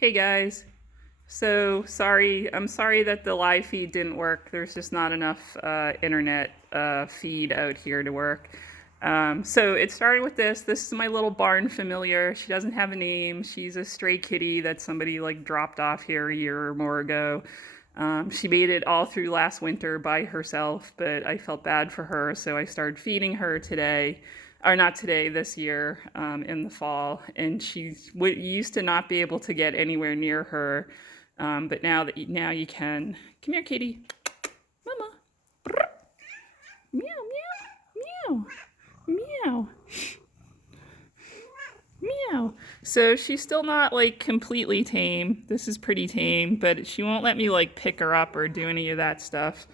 Hey guys. So sorry, I'm sorry that the live feed didn't work. There's just not enough internet feed out here to work. So it started with this. This is my little barn familiar. She doesn't have a name. She's a stray kitty that somebody like dropped off here a year or more ago. She made it all through last winter by herself, but I felt bad for her, so I started feeding her today, or not today, this year, in the fall. And she used to not be able to get anywhere near her, but now you can. Come here, kitty. Mama. Meow, meow, meow, meow, meow. So she's still not like completely tame. This is pretty tame, but she won't let me like pick her up or do any of that stuff.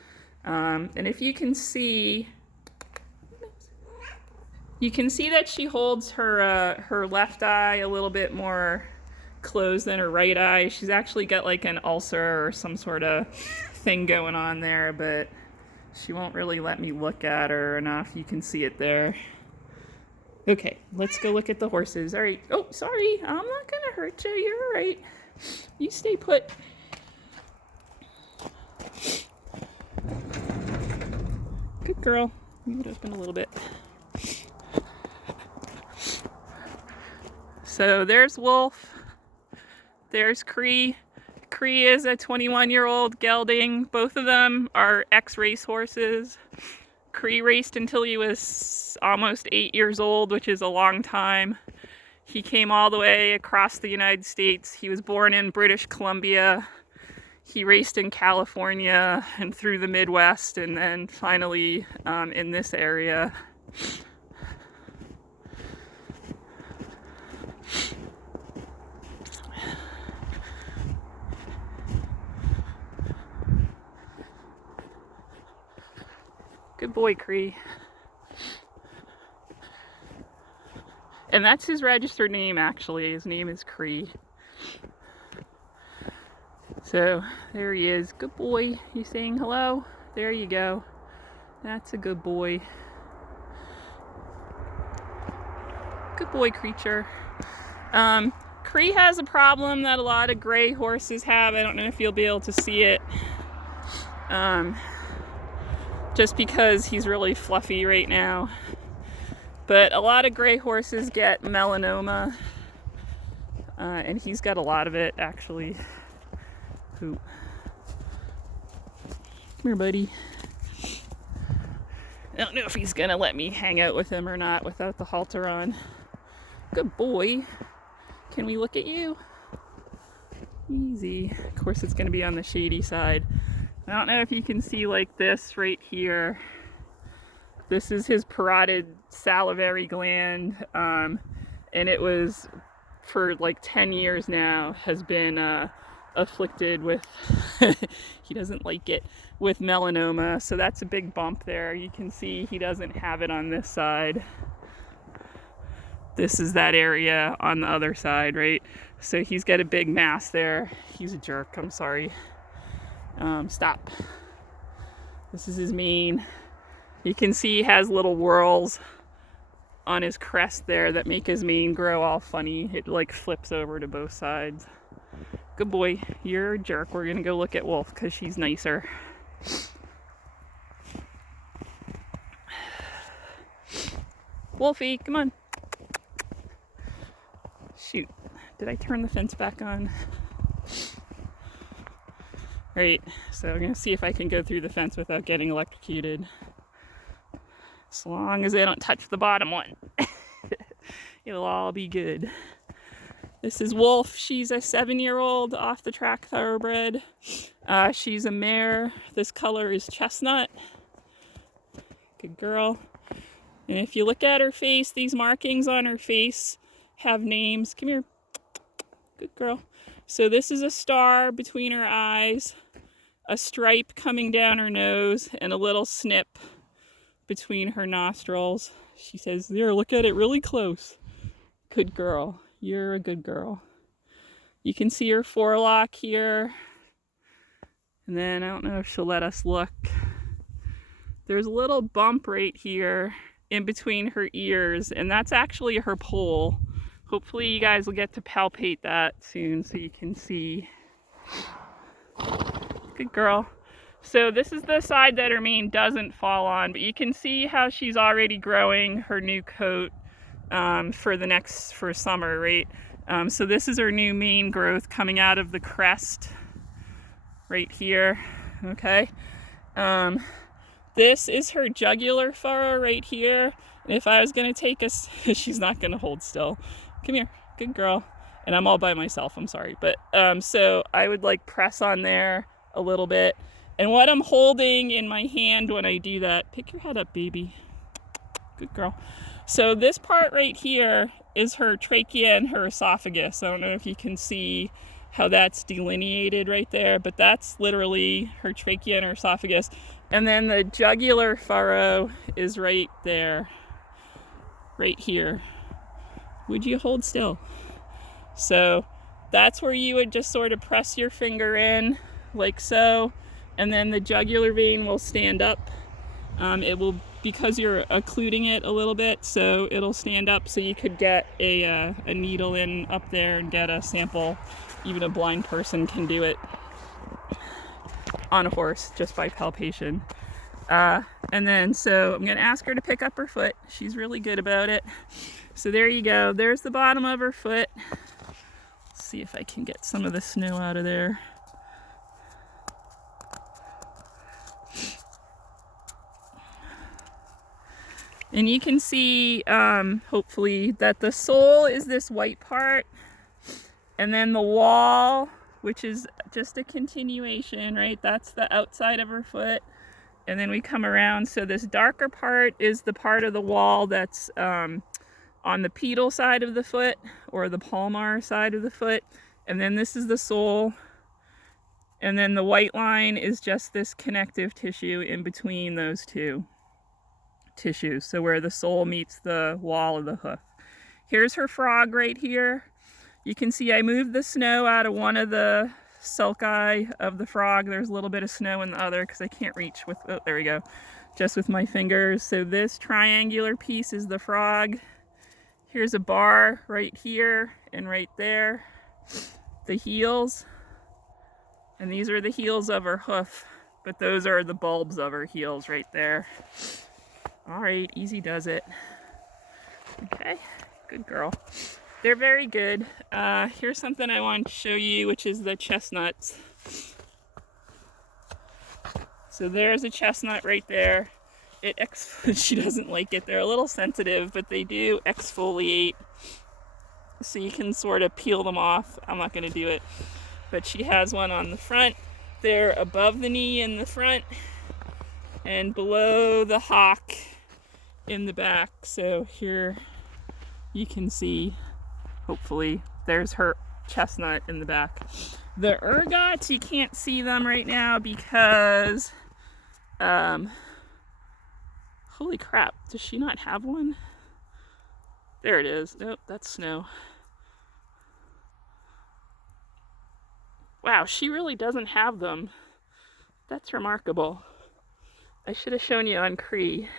And if you can see that she holds her left eye a little bit more closed than her right eye. She's actually got like an ulcer or some sort of thing going on there, but she won't really let me look at her enough. You can see it there. Okay, let's go look at the horses. All right. Oh, sorry. I'm not going to hurt you. You're all right. You stay put. Good girl. Move it open a little bit. So there's Wolf. There's Cree. Cree is a 21-year-old gelding. Both of them are ex-race horses. Cree raced until he was almost 8 years old, which is a long time. He came all the way across the United States. He was born in British Columbia. He raced in California and through the Midwest, and then finally in this area. Good boy, Cree. And that's his registered name, actually. His name is Cree. So there he is. Good boy. You saying hello? There you go. That's a good boy. Good boy, creature. Cree has a problem that a lot of gray horses have. I don't know if you'll be able to see it. Just because he's really fluffy right now. But a lot of gray horses get melanoma. And he's got a lot of it, actually. Ooh. Come here, buddy. I don't know if he's gonna let me hang out with him or not without the halter on. Good boy. Can we look at you? Easy. Of course, it's gonna be on the shady side. I don't know if you can see like this right here. This is his parotid salivary gland, and it was for like 10 years now has been afflicted with, he doesn't like it, with melanoma. So that's a big bump there. You can see he doesn't have it on this side. This is that area on the other side, right? So he's got a big mass there. He's a jerk, I'm sorry. Stop. This is his mane. You can see he has little whorls on his crest there that make his mane grow all funny. It like flips over to both sides. Good boy. You're a jerk. We're gonna go look at Wolf because she's nicer. Wolfie, come on. Shoot. Did I turn the fence back on? Right, so I'm gonna see if I can go through the fence without getting electrocuted. As long as I don't touch the bottom one. It'll all be good. This is Wolf. She's a 7-year-old off the track thoroughbred. She's a mare. This color is chestnut. Good girl. And if you look at her face, these markings on her face have names. Come here. Good girl. So this is a star between her eyes, a stripe coming down her nose, and a little snip between her nostrils. She says, there, look at it really close. Good girl. You're a good girl. You can see her forelock here. And then I don't know if she'll let us look. There's a little bump right here in between her ears, and that's actually her pole. Hopefully you guys will get to palpate that soon so you can see. Good girl. So this is the side that her mane doesn't fall on, but you can see how she's already growing her new coat for summer, right? So this is her new mane growth coming out of the crest right here, okay? This is her jugular furrow right here. And if I was gonna take a, she's not gonna hold still. Come here, good girl. And I'm all by myself, I'm sorry. But so I would like press on there a little bit. And what I'm holding in my hand when I do that, pick your head up, baby. Good girl. So this part right here is her trachea and her esophagus. I don't know if you can see how that's delineated right there, but that's literally her trachea and her esophagus. And then the jugular furrow is right there, right here. Would you hold still? So that's where you would just sort of press your finger in like so, and then the jugular vein will stand up. It will, because you're occluding it a little bit, so it'll stand up so you could get a needle in up there and get a sample. Even a blind person can do it on a horse just by palpation. And then so I'm gonna ask her to pick up her foot. She's really good about it. So there you go, there's the bottom of her foot. Let's see if I can get some of the snow out of there. And you can see, hopefully, that the sole is this white part, and then the wall, which is just a continuation, right? That's the outside of her foot. And then we come around, so this darker part is the part of the wall that's on the pedal side of the foot, or the palmar side of the foot. And then this is the sole. And then the white line is just this connective tissue in between those two tissues, so where the sole meets the wall of the hoof. Here's her frog right here. You can see I moved the snow out of one of the sulci of the frog. There's a little bit of snow in the other because I can't reach with, oh, there we go, just with my fingers. So this triangular piece is the frog. Here's a bar right here and right there. The heels, and these are the heels of her hoof, but those are the bulbs of her heels right there. All right, easy does it. Okay, good girl. They're very good. Here's something I wanted to show you, which is the chestnuts. So there's a chestnut right there. She doesn't like it. They're a little sensitive, but they do exfoliate. So you can sort of peel them off. I'm not gonna do it, but she has one on the front. They're above the knee in the front and below the hock in the back. So here you can see, hopefully, there's her chestnut in the back. The ergots, you can't see them right now because, holy crap, does she not have one? There it is. Nope, that's snow. Wow, she really doesn't have them. That's remarkable. I should have shown you on Cree.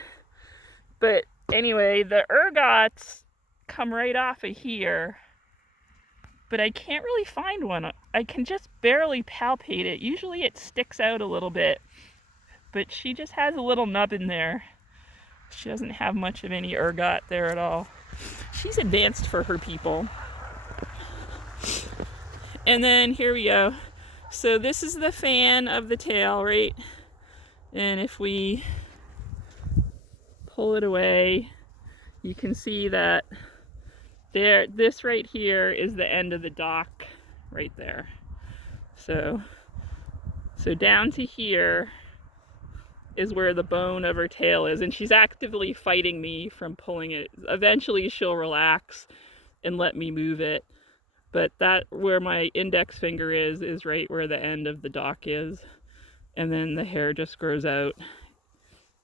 But anyway, the ergots come right off of here, but I can't really find one. I can just barely palpate it. Usually it sticks out a little bit, but she just has a little nub in there. She doesn't have much of any ergot there at all. She's advanced for her people. And then here we go. So this is the fan of the tail, right? And if we pull it away, you can see that there, this right here is the end of the dock right there. So down to here is where the bone of her tail is, and she's actively fighting me from pulling it. Eventually she'll relax and let me move it, but that where my index finger is right where the end of the dock is, and then the hair just grows out.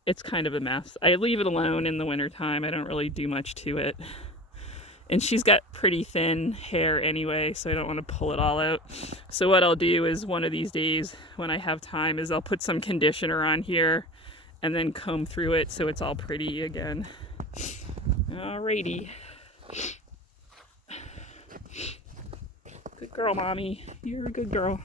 It's kind of a mess. I leave it alone in the wintertime. I don't really do much to it. And she's got pretty thin hair anyway, so I don't want to pull it all out. So what I'll do is one of these days when I have time is I'll put some conditioner on here and then comb through it so it's all pretty again. Alrighty. Good girl, Mommy. You're a good girl.